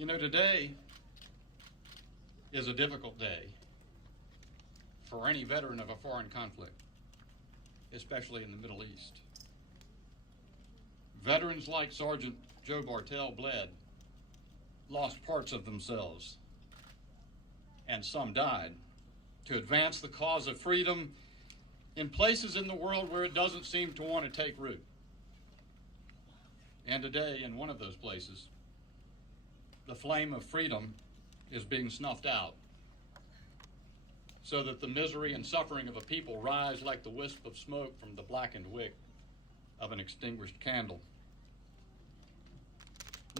You know, today is a difficult day for any veteran of a foreign conflict, especially in the Middle East. Veterans like Sergeant Joe Bartell bled, lost parts of themselves, and some died to advance the cause of freedom in places in the world where it doesn't seem to want to take root. And today, in one of those places, the flame of freedom is being snuffed out, so that the misery and suffering of a people rise like the wisp of smoke from the blackened wick of an extinguished candle.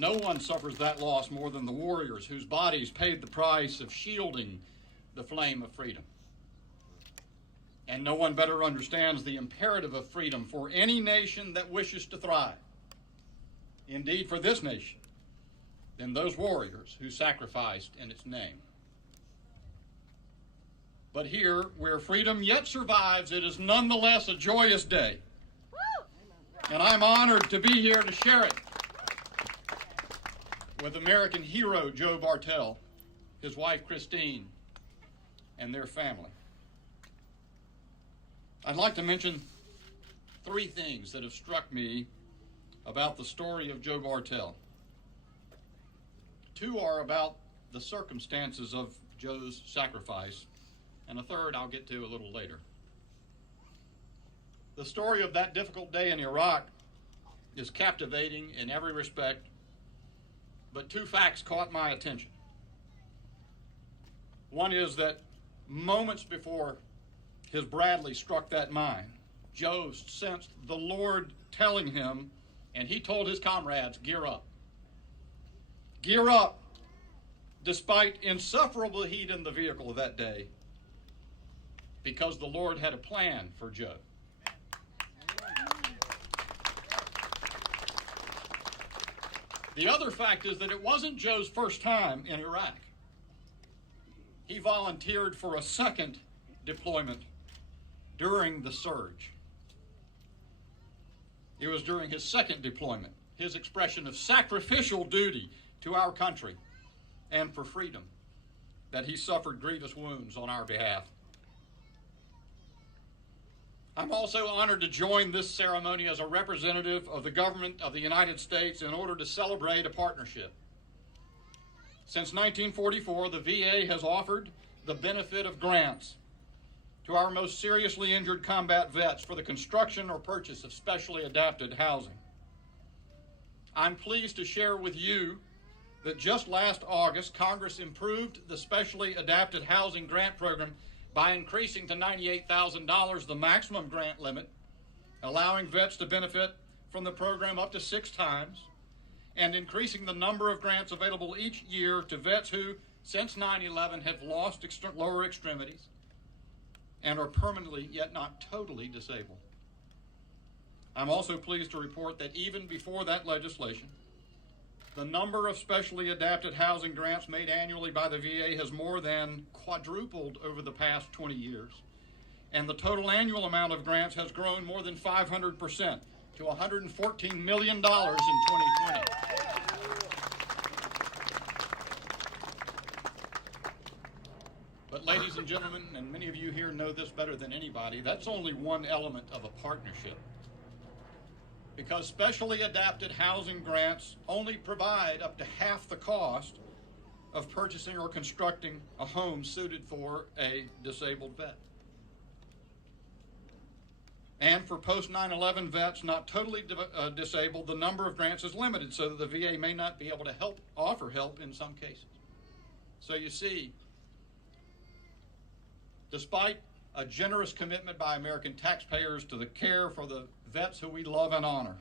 No one suffers that loss more than the warriors whose bodies paid the price of shielding the flame of freedom. And no one better understands the imperative of freedom for any nation that wishes to thrive. Indeed, for this nation, than those warriors who sacrificed in its name. But here, where freedom yet survives, it is nonetheless a joyous day. And I'm honored to be here to share it with American hero Joe Bartell, his wife Christine, and their family. I'd like to mention three things that have struck me about the story of Joe Bartell. Two are about the circumstances of Joe's sacrifice, and a third I'll get to a little later. The story of that difficult day in Iraq is captivating in every respect, but two facts caught my attention. One is that moments before his Bradley struck that mine, Joe sensed the Lord telling him, and he told his comrades, gear up. Gear up, despite insufferable heat in the vehicle that day, because the Lord had a plan for Joe. The other fact is that it wasn't Joe's first time in Iraq. He volunteered for a second deployment during the surge. It was during his second deployment, his expression of sacrificial duty to our country and for freedom, that he suffered grievous wounds on our behalf. I'm also honored to join this ceremony as a representative of the government of the United States in order to celebrate a partnership. Since 1944, the VA has offered the benefit of grants to our most seriously injured combat vets for the construction or purchase of specially adapted housing. I'm pleased to share with you that just last August, Congress improved the Specially Adapted Housing Grant Program by increasing to $98,000 the maximum grant limit, allowing vets to benefit from the program up to 6 times, and increasing the number of grants available each year to vets who, since 9/11, have lost lower extremities and are permanently, yet not totally, disabled. I'm also pleased to report that even before that legislation, the number of specially adapted housing grants made annually by the VA has more than quadrupled over the past 20 years, and the total annual amount of grants has grown more than 500% to $114 million in 2020. But ladies and gentlemen, and many of you here know this better than anybody, that's only one element of a partnership. Because specially adapted housing grants only provide up to half the cost of purchasing or constructing a home suited for a disabled vet. And for post-9/11 vets not totally disabled, the number of grants is limited so that the VA may not be able to offer help in some cases. So you see, despite a generous commitment by American taxpayers to the care for the vets who we love and honor,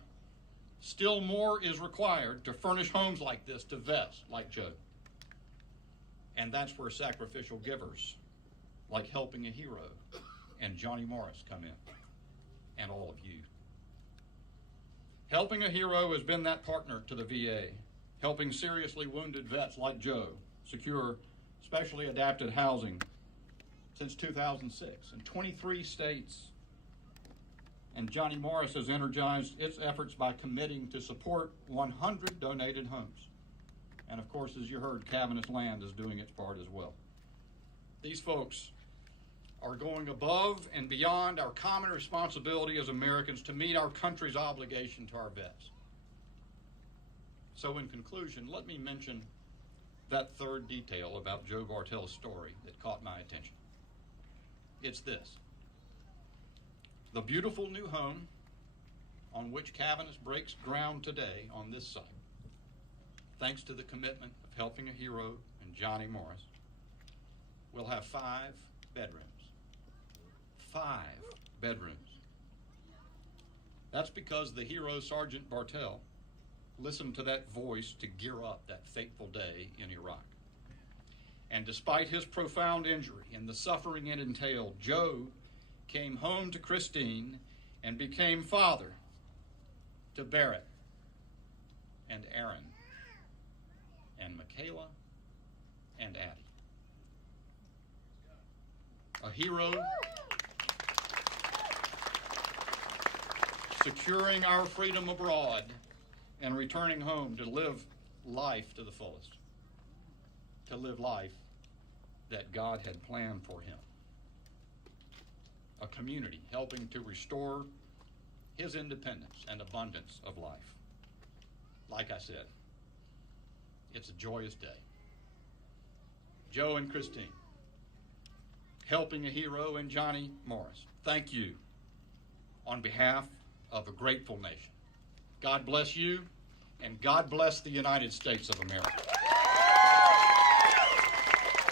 still more is required to furnish homes like this to vets like Joe. And that's where sacrificial givers like Helping a Hero and Johnny Morris come in, and all of you. Helping a Hero has been that partner to the VA, helping seriously wounded vets like Joe secure specially adapted housing since 2006 in 23 states. And Johnny Morris has energized its efforts by committing to support 100 donated homes And of course, as you heard, Cavanis Land is doing its part as well. These folks are going above and beyond our common responsibility as Americans to meet our country's obligation to our vets. So in conclusion, let me mention that third detail about Joe Bartel's story that caught my attention. It's this: the beautiful new home on which Cavanis breaks ground today on this site, thanks to the commitment of Helping a Hero and Johnny Morris, will have 5 bedrooms. 5 bedrooms. That's because the hero, Sergeant Bartel, listened to that voice to gear up that fateful day in Iraq. And despite his profound injury and the suffering it entailed, Joe came home to Christine and became father to Barrett and Aaron and Michaela and Addie. A hero securing our freedom abroad and returning home to live life to the fullest, to live life that God had planned for him. A community helping to restore his independence and abundance of life. Like I said, it's a joyous day. Joe and Christine, Helping a Hero, and Johnny Morris, thank you on behalf of a grateful nation. God bless you, and God bless the United States of America.